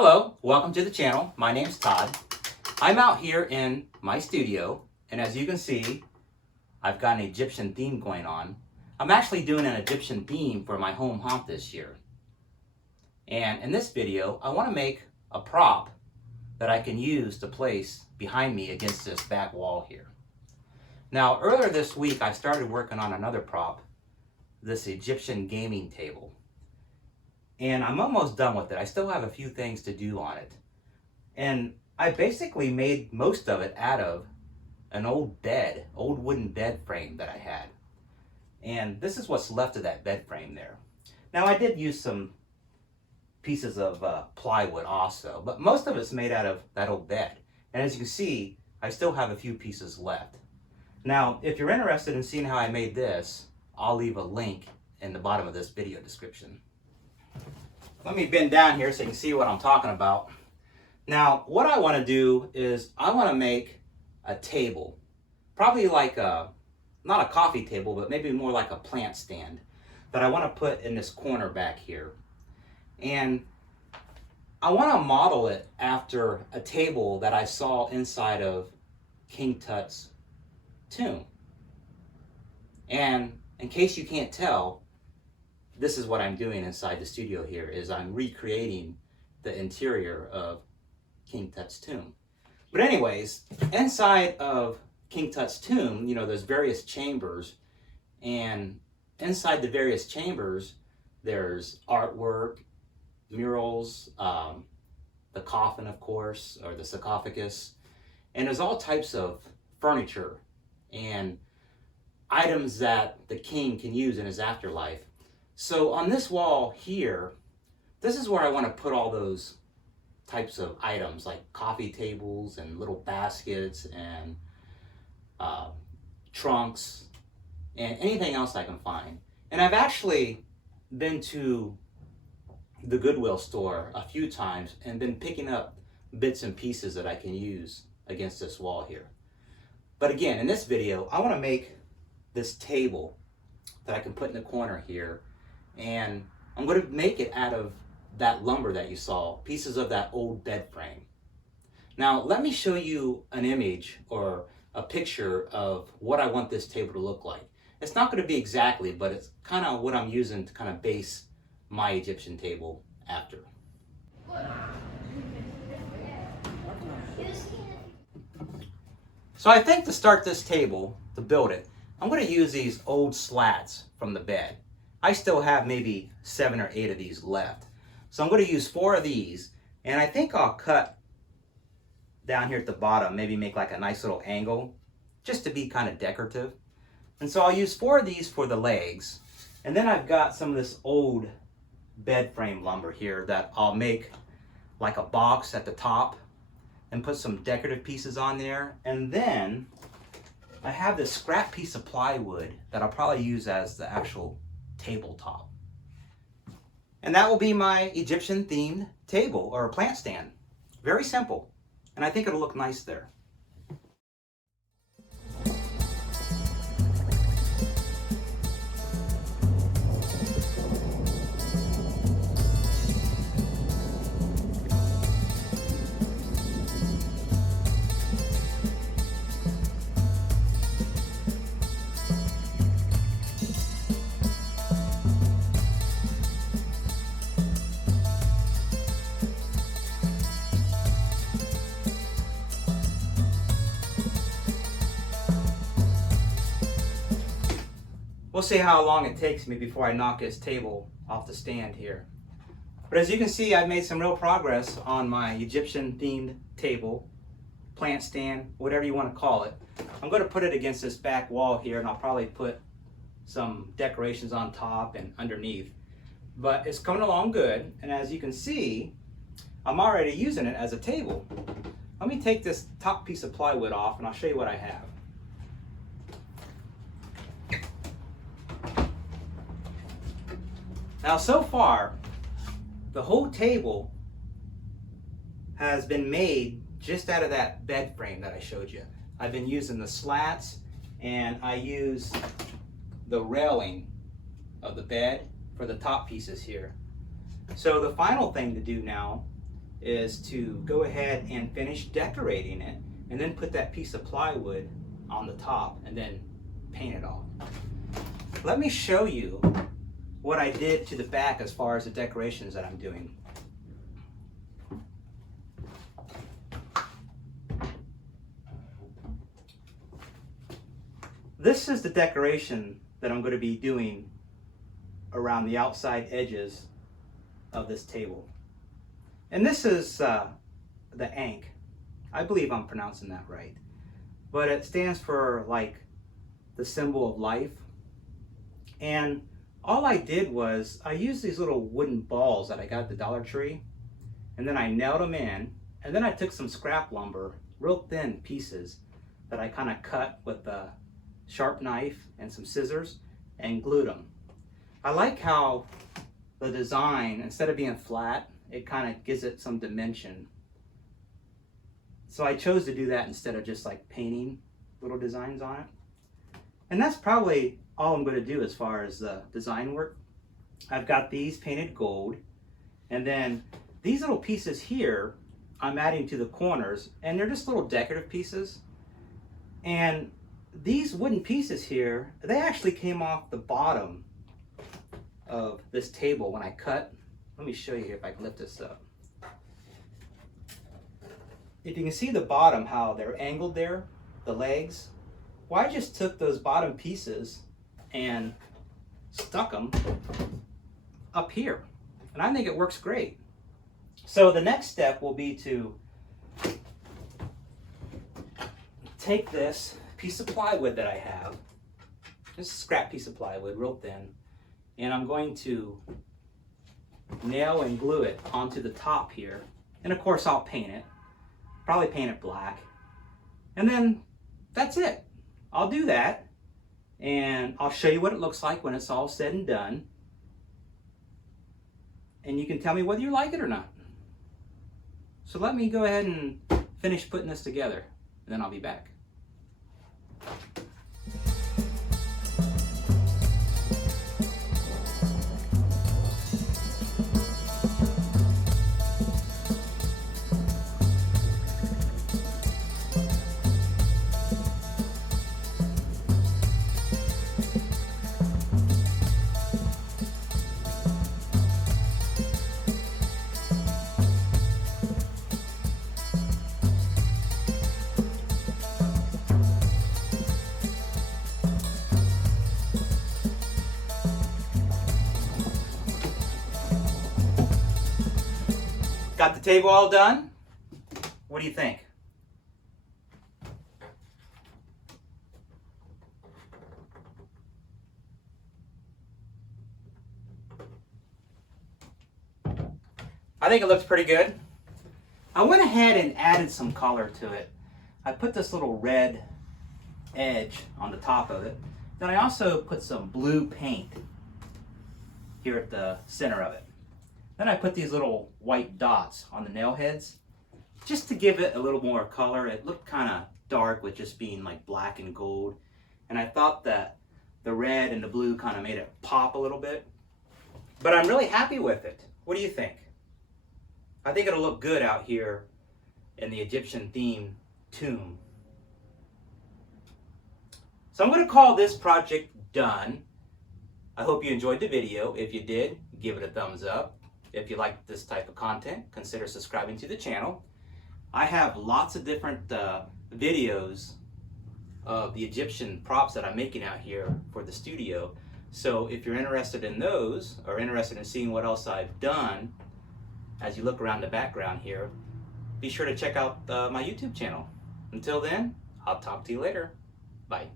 Hello, welcome to the channel. My name's Todd. I'm out here in my studio, and as you can see, I've got an Egyptian theme going on. I'm actually doing an Egyptian theme for my home haunt this year. And in this video, I want to make a prop that I can use to place behind me against this back wall here. Now, earlier this week, I started working on another prop, this Egyptian gaming table. And I'm almost done with it. I still have a few things to do on it. And I basically made most of it out of an old wooden bed frame that I had. And this is what's left of that bed frame there. Now I did use some pieces of plywood also, but most of it's made out of that old bed. And as you can see, I still have a few pieces left. Now, if you're interested in seeing how I made this, I'll leave a link in the bottom of this video description. Let me bend down here so you can see what I'm talking about. Now, what I want to do is I want to make a table, probably like not a coffee table, but maybe more like a plant stand that I want to put in this corner back here. And I want to model it after a table that I saw inside of King Tut's tomb. And in case you can't tell, this is what I'm doing inside the studio here, is I'm recreating the interior of King Tut's tomb. But anyways, inside of King Tut's tomb, you know, there's various chambers, and inside the various chambers, there's artwork, murals, the coffin, of course, or the sarcophagus, and there's all types of furniture and items that the king can use in his afterlife. So on this wall here, this is where I want to put all those types of items, like coffee tables and little baskets and trunks and anything else I can find. And I've actually been to the Goodwill store a few times and been picking up bits and pieces that I can use against this wall here. But again, in this video, I want to make this table that I can put in the corner here. And I'm going to make it out of that lumber that you saw, pieces of that old bed frame. Now, let me show you an image or a picture of what I want this table to look like. It's not going to be exactly, but it's kind of what I'm using to kind of base my Egyptian table after. So I think to start this table, to build it, I'm going to use these old slats from the bed. I still have maybe 7 or 8 of these left. So I'm going to use 4 of these, and I think I'll cut down here at the bottom, maybe make like a nice little angle, just to be kind of decorative. And so I'll use 4 of these for the legs, and then I've got some of this old bed frame lumber here that I'll make like a box at the top and put some decorative pieces on there. And then I have this scrap piece of plywood that I'll probably use as the actual tabletop. And that will be my Egyptian themed table or plant stand. Very simple. And I think it'll look nice there. We'll see how long it takes me before I knock this table off the stand here. But as you can see, I've made some real progress on my Egyptian themed table, plant stand, whatever you want to call it. I'm going to put it against this back wall here, and I'll probably put some decorations on top and underneath. But it's coming along good, and as you can see, I'm already using it as a table. Let me take this top piece of plywood off and I'll show you what I have. Now, so far, the whole table has been made just out of that bed frame that I showed you. I've been using the slats, and I use the railing of the bed for the top pieces here. So the final thing to do now is to go ahead and finish decorating it and then put that piece of plywood on the top and then paint it all. Let me show you what I did to the back as far as the decorations that I'm doing. This is the decoration that I'm going to be doing around the outside edges of this table. And this is the Ankh. I believe I'm pronouncing that right. But it stands for like the symbol of life. And all I did was I used these little wooden balls that I got at the Dollar Tree, and then I nailed them in, and then I took some scrap lumber, real thin pieces that I kind of cut with a sharp knife and some scissors and glued them. I like how the design, instead of being flat, it kind of gives it some dimension. So I chose to do that instead of just like painting little designs on it. And that's probably all I'm going to do as far as the design work. I've got these painted gold, and then these little pieces here I'm adding to the corners, and they're just little decorative pieces. And these wooden pieces here, they actually came off the bottom of this table when I cut. Let me show you here if I can lift this up. If you can see the bottom, how they're angled there, the legs. Well, I just took those bottom pieces and stuck them up here. And I think it works great. So the next step will be to take this piece of plywood that I have, this scrap piece of plywood, real thin, and I'm going to nail and glue it onto the top here. And of course I'll paint it, probably paint it black. And then that's it. I'll do that, and I'll show you what it looks like when it's all said and done. And you can tell me whether you like it or not. So let me go ahead and finish putting this together, and then I'll be back. Got the table all done? What do you think? I think it looks pretty good. I went ahead and added some color to it. I put this little red edge on the top of it. Then I also put some blue paint here at the center of it. Then I put these little white dots on the nail heads just to give it a little more color. It looked kind of dark with just being like black and gold. And I thought that the red and the blue kind of made it pop a little bit. But I'm really happy with it. What do you think? I think it'll look good out here in the Egyptian theme tomb. So I'm going to call this project done. I hope you enjoyed the video. If you did, give it a thumbs up. If you like this type of content, consider subscribing to the channel. I have lots of different videos of the Egyptian props that I'm making out here for the studio. So if you're interested in those, or interested in seeing what else I've done, as you look around the background here, be sure to check out my YouTube channel. Until then, I'll talk to you later. Bye.